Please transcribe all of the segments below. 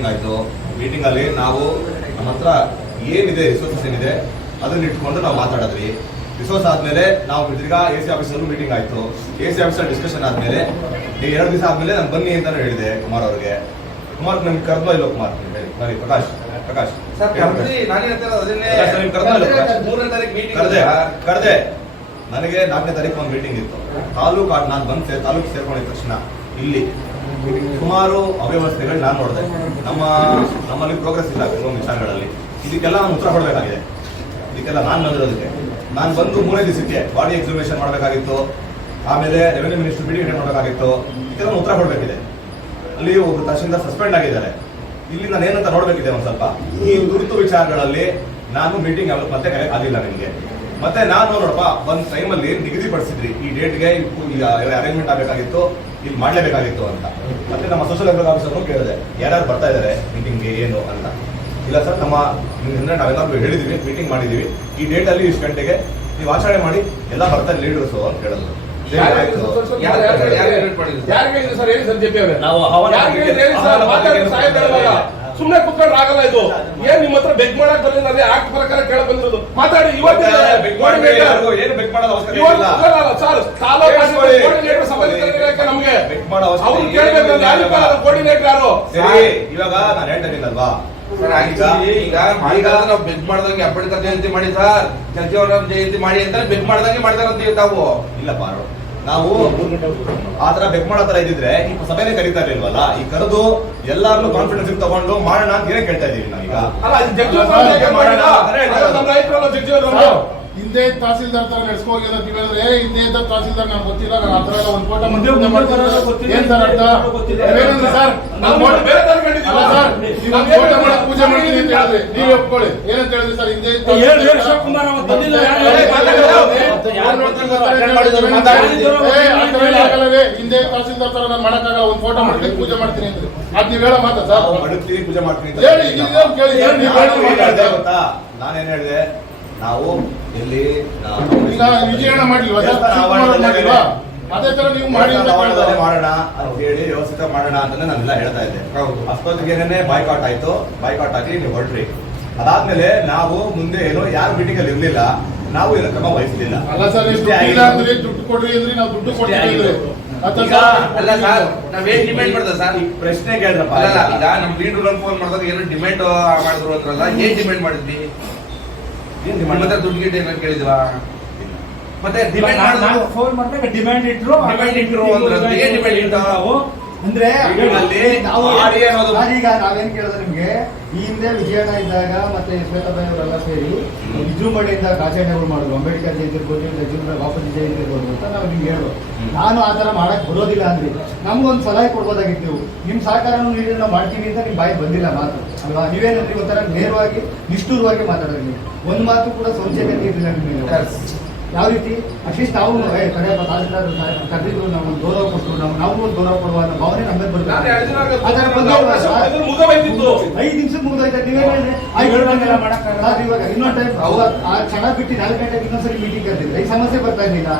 Meeting ಆಯ್ತು. Meeting ಅಲ್ಲಿ ನಾವು ನಮ್ಮ ಹತ್ರ ಏನಿದೆ ರಿಸೋರ್ಸಸ್ ಏನಿದೆ ಅದನ್ನ ಇಟ್ಕೊಂಡು ನಾವು ಮಾತಾಡಿದ್ವಿ. ರಿಸೋರ್ಸ್ ಆದ್ಮೇಲೆ ನಾವು ತಿರ್ಗಾ ಎ ಸಿ ಆಫೀಸಲ್ಲೂ ಮೀಟಿಂಗ್ ಆಯ್ತು. ಎ ಸಿ ಆಫೀಸರ್ ಡಿಸ್ಕಷನ್ ಆದ್ಮೇಲೆ ಈ ಎರಡು ದಿವಸ ಆದ್ಮೇಲೆ ನಾನು ಬನ್ನಿ ಅಂತ ಹೇಳಿದೆ ಕುಮಾರ್ ಅವ್ರಿಗೆ. ಕುಮಾರ್ ನಂಗೆ ಕರ್ದೋ ಇಲ್ಲ ಕುಮಾರ್ ಬನ್ನಿ ಪ್ರಕಾಶ್ ಪ್ರಕಾಶ್. ಕರ್ದೆ ಸರ್, ನನಗೆ ನಾಲ್ಕನೇ ತಾರೀಕು ಒಂದು ಮೀಟಿಂಗ್ ಇತ್ತು. ತಾಲೂಕು ನಾನು ಬಂದು ತಾಲೂಕು ಸೇರ್ಕೊಂಡಿದ ತಕ್ಷಣ ಇಲ್ಲಿ. ಸುಮಾರು ಅವ್ಯವಸ್ಥೆಗಳು ನಾನು ನೋಡಿದೆ. ನಮ್ಮ, ನಮ್ಮಲ್ಲಿ ಪ್ರೋಗ್ರೆಸ್ ಇಲ್ಲ ಕೆಲವೊಂದು ವಿಚಾರಗಳಲ್ಲಿ. ಇದಕ್ಕೆಲ್ಲ ನಾನು ಉತ್ತರ ಕೊಡಬೇಕಾಗಿದೆ. ಇದಕ್ಕೆಲ್ಲ ನಾನು ಬಂದಿರೋದಕ್ಕೆ ನಾನು ಬಂದು ಮೂರೇ ದಿವಸಕ್ಕೆ ಬಾಡಿ ಎಕ್ಸಿಬಿಷನ್ ಮಾಡಬೇಕಾಗಿತ್ತು. ಆಮೇಲೆ ರೆವೆನ್ಯೂ ಮಿನಿಸ್ಟರ್ ಮೀಟಿಂಗ್ ಮಾಡಬೇಕಾಗಿತ್ತು. ಇದಕ್ಕೆಲ್ಲ ಉತ್ತರ ಕೊಡಬೇಕಿದೆ. ಅಲ್ಲಿ ಒಬ್ಬರು ತಹಶೀಲ್ದಾರ್ ಸಸ್ಪೆಂಡ್ ಆಗಿದ್ದಾರೆ. ಇಲ್ಲಿ ನಾನು ಏನಂತ ನೋಡಬೇಕಿದೆ ಒಂದು ಸ್ವಲ್ಪ? ಈ ತುರ್ತು ವಿಚಾರಗಳಲ್ಲಿ ನಾನು ಮೀಟಿಂಗ್ ಮತ್ತೆ ಕರೆ ಆಗಿಲ್ಲ ನಿಮಗೆ. ಮತ್ತೆ ನಾನು ನೋಡಪ್ಪ, ಒಂದು ಟೈಮಲ್ಲಿ ನಿಗದಿಪಡಿಸಿದ್ರಿ. ಈ ಡೇಟ್ಗೆ ಅರೇಂಜ್ಮೆಂಟ್ ಆಗಬೇಕಾಗಿತ್ತು. ಇಲ್ಲಿ ಮಾಡಲೇಬೇಕಾಗಿತ್ತು ಅಂತ. ಮತ್ತೆ ನಮ್ಮ ಸೋಷಿಯಲ್ ವೆಲ್ಫೇರ್ ಆಫೀಸರ್ನು ಕೇಳಿದೆ ಯಾರ್ಯಾರು ಬರ್ತಾ ಇದ್ದಾರೆ ಮೀಟಿಂಗ್ಗೆ ಏನು ಅಂತ. ಇಲ್ಲ ಸರ್ ನಮ್ಮ ನಿಮ್ಗೆ ನಾವೆಲ್ಲರೂ ಹೇಳಿದೀವಿ ಮೀಟಿಂಗ್ ಮಾಡಿದೀವಿ. ಈ ಡೇಟ್ ಅಲ್ಲಿ ಇಷ್ಟು ಗಂಟೆಗೆ ನೀವು ಆಚರಣೆ ಮಾಡಿ ಎಲ್ಲ ಬರ್ತಾರೆ ಲೀಡರ್ಸ್ ಅಂತ ಹೇಳಿದ್ರು ಯಾರು ಆಯ್ತು. ಯಾರು ಯಾರು ಯಾರು invite ಮಾಡಿದ್ರು? ಯಾರಿಗೆ ಹೇಳಿದ್ರು ಸರ್ ಯಾರು ಯಾರು ಯಾರು ಯಾರು ಯಾರು ನಾವು ಸುಮ್ನೆ ಕುತ್ಕೊಂಡ್ರೆ ಆಗಲ್ಲ ಇದು. ಏನ್ ನಿಮ್ಮ ಹತ್ರ ಬೆಗ್ ಮಾಡಕ್ ಬಂದ್ರೆ ಅದೇ ಆಕ್ಟ್ ಪ್ರಕಾರ ಕೇಳ ಬಂದಿರೋದು. ಮಾತಾಡಿ ಇವತ್ತಿನ ಸರ್. ಕೋರ್ಡಿನೇಟರ್ ಸಂಬಂಧಿಸಿದ ನಮ್ಗೆ. ಅವ್ರು ಯಾರು ಕೋರ್ಡಿನೇಟರ್ ಯಾರು? ಸರಿ ಇವಾಗ ನಾನು ಹೇಳ್ತಾ ಇದ್ದೀನಲ್ವಾ ಸರ್ actually ಈಗ ಮಾಡಿದಾಗ ನಾವು ಬೆಗ್ ಮಾಡ್ದಂಗೆ ಅಂಬೇಡ್ಕರ್ ಜಯಂತಿ ಮಾಡಿ ಸರ್ ಜಯಂತಿ ಮಾಡಿ ಅಂತ ಬೆಗ್ ಮಾಡ್ದಂಗೆ ಮಾಡ್ತಾರಂತ ತಾವು. ಇಲ್ಲ ನಾವು ಆ ತರ ಬೆಕ್ ಮಾಡೋ ತರ ಇದ್ದಿದ್ರೆ ಈ ಸಭೆನೇ ಕರೀತಾ ಇರ್ಲಿಲ್ವಲ್ಲ? ಈ ಕರೆದು ಎಲ್ಲಾರ್ನು ಕಾನ್ಫಿಡೆನ್ಸ್ ತಗೊಂಡು ಮಾಡೋಣ ಅಂತ ಏನೇ ಕೇಳ್ತಾ ಇದೀವಿ ನಾವೀಗ. ಹಿಂದೆ. ತಹಸೀಲ್ದಾರ್ ತರ ನಡೆಸ್ಕೋಗಿದ ಅಂತ ಹೇಳಿದ್ರೆ ಏ ಹಿಂದೆ ಇದ್ದ ತಹಸೀಲ್ದಾರ್ ನಾನು ಗೊತ್ತಿಲ್ಲ ನಾನು ಆ ತರ ಎಲ್ಲ ಒಂದು ಫೋಟೋ ಗೊತ್ತಿಲ್ಲ. ಏನ್ ಸರ್ ಅರ್ಥ? ಏನಂದ್ರೆ ಸರ್ ನಾವು ನಾವು ಬೇರೆ ತರ ಕಂಡಿದ್ದೀವಿ. ಅಲ್ಲ ಸರ್ ನೀವು ಫೋಟೋ ಮಾಡಿ ಪೂಜೆ ಮಾಡ್ತೀನಿ ಅಂತ ಹೇಳಿದ್ರಿ ನೀವು ಒಪ್ಕೊಳ್ಳಿ. ಏನಂತ ಹೇಳಿದ್ರಿ ಸರ್ ಹಿಂದೆ ಹಿಂದೆ ತಹಸೀಲ್ದಾರ್ ತರ ನಾನು ಮಾಡಕ್ಕಾಗಲ್ಲ ಒಂದು ಫೋಟೋ ಮಾಡ್ತೀನಿ ಪೂಜೆ ಮಾಡ್ತೀನಿ ಅಂದ್ರೆ. ಅದ್ ನೀವ್ ಹೇಳೋ ಮಾತಾ ಸರ್. ಪೂಜೆ ಮಾಡ್ತೀನಿ ಅಂತ ಹೇಳಿ, ಕೇಳಿ, ನಾನೇನ್ ಹೇಳಿದೆ? ನಾವು ಎಲ್ಲಿ ಈಗ ಮಾಡ್ಲಿಲ್ವಾ ಸರ್? ಮಾಡಿಲ್ವಾ ಅದೇ ತರ ನೀವು ಮಾಡಿ ಅಂತ. ಮಾಡೋಣ ಅಂತ ಹೇಳಿ ವ್ಯವಸ್ಥಿತ ಮಾಡೋಣ ಅಂತಾನೆ ನಾನೆಲ್ಲ ಹೇಳ್ತಾ ಇದ್ದೆ. ಹೌದು. ಅಷ್ಟೊತ್ತಿಗೆ ಬಾಯ್ಕಾಟ್ ಆಯ್ತು. ಬಾಯ್ಕಾಟ್ ಆಗಿ ನೀವು ಹೊರಟ್ರಿ. ಅದಾದ್ಮೇಲೆ ನಾವು ಮುಂದೆ ಏನು ಯಾರು ಮೀಟಿಂಗ್ ಅಲ್ಲಿ ಇರ್ಲಿಲ್ಲ. ನಾವು ಇದರ ಕ್ರಮ ವಹಿಸಲಿಲ್ಲ ಅಲ್ಲ ಸರ್ ದುಡ್ಡು ಕೊಡ್ರಿ ಅಂದ್ರೆ ನಾವು ದುಡ್ಡು ಕೊಡ್ತೀವಿ ಅಲ್ಲ ಸರ್ ನಾವೇನ್ ಡಿಮ್ಯಾಂಡ್ ಮಾಡ್ದೆ ಸರ್? ಈ ಪ್ರಶ್ನೆ ಕೇಳಿದ್ರಪ್ಪ. ಅಲ್ಲ ಈಗ ನಮ್ ಲೀಡರ್ ಫೋನ್ ಮಾಡಿದಾಗ ಏನೋ ಡಿಮ್ಯಾಂಡ್ ಮಾಡಿದ್ರು ಅಂದ್ರಲ್ಲ ಏನ್ ಡಿಮ್ಯಾಂಡ್ ಮಾಡಿದ್ವಿ ಏನ್? ಹತ್ರ ದುಡ್ಡು ಗಿಡ್ಡು ಏನಾದ್ರು ಕೇಳಿದ್ವಾ? ಮತ್ತೆ ಡಿಮ್ಯಾಂಡ್ ಫೋನ್ ಮಾಡಿದಾಗ ಡಿಮ್ಯಾಂಡ್ ಇಟ್ರು Demand ಇಟ್ರು ಅಂದ್ರೆ ಏನ್ demand ಇಟ್ಟು? ಅಂದ್ರೆ ಈಗ ನಾವೇನ್ ಕೇಳಿದ್ರೆ ನಿಮ್ಗೆ ಈ ಹಿಂದೆ ವಿಜಯಣ್ಣ ಇದ್ದಾಗ ಮತ್ತೆ ಶ್ವೇತಾಬಾಯಿ ಅವರೆಲ್ಲ ಸೇರಿ ವಿಜೃಂಭಣೆಯಿಂದ ಆಚರಣೆಗಳು ಮಾಡೋದು ಅಂಬೇಡ್ಕರ್ ಜಯಂತಿ ಇರ್ಬೋದು ವಿಜೃಂಭಣೆ ಬಾಪೂಜಿ ಜಯಂತಿ ಇರ್ಬೋದು ಅಂತ ನಾವು ನಿಮ್ಗೆ ಹೇಳೋದು. ನಾನು ಆ ತರ ಮಾಡಕ್ ಬರೋದಿಲ್ಲ ಅಂದ್ರೆ ನಮ್ಗೊಂದು ಸಲಹೆ ಕೊಡ್ಬೋದಾಗಿತ್ತು. ನೀವು ನಿಮ್ ಸಹಕಾರನೂ ನೀಡಿ ನಾವು ಮಾಡ್ತೀವಿ ಅಂತ ನಿಮ್ ಬಾಯಿ ಬಂದಿಲ್ಲ ಮಾತು ಅಲ್ವಾ? ನೀವೇನಂದ್ರೆ ಒಂಥರ ನೇರವಾಗಿ ನಿಷ್ಠೂರವಾಗಿ ಮಾತಾಡೋದು ಒಂದು ಮಾತು ಕೂಡ ಸೌಂಚಕತೆ ಇರಲಿಲ್ಲ ನಿಮಗೆ ಯಾವ ರೀತಿ? ಅಟ್ಲೀಸ್ಟ್ ನಾವು ಕಡೆ ತಹಸೀಲ್ದಾರ್ ಕರೆದಿದ್ರು ನಾವು ಗೌರವ ಕೊಟ್ಟರು ನಾವು ನಾವು ಒಂದು ಗೌರವ ಕೊಡುವ ಅನ್ನೋ ಭಾವನೆ ನಮ್ಮಲ್ಲಿ ಬರ್ತಾರೆ. ಐದು ನಿಮಿಷಕ್ಕೆ ಮುಗಿದೋಯ್ತು. ನೀವೇ ಹೇಳಿದ್ರೆ ಮಾಡಕ್ಕಾಗಲ್ಲ. ಸರ್, ಇವಾಗ ಇನ್ನೊಂದು ಟೈಮ್ ಆ ಚೆನ್ನಾಗಿ ಬಿಟ್ಟು ನಾಲ್ಕು ಗಂಟೆಗೆ ಇನ್ನೊಂದ್ಸರಿ ಮೀಟಿಂಗ್ ಕರೆದಿದ್ರೆ ಈ ಸಮಸ್ಯೆ ಬರ್ತಾ ಇರಲಿಲ್ಲ.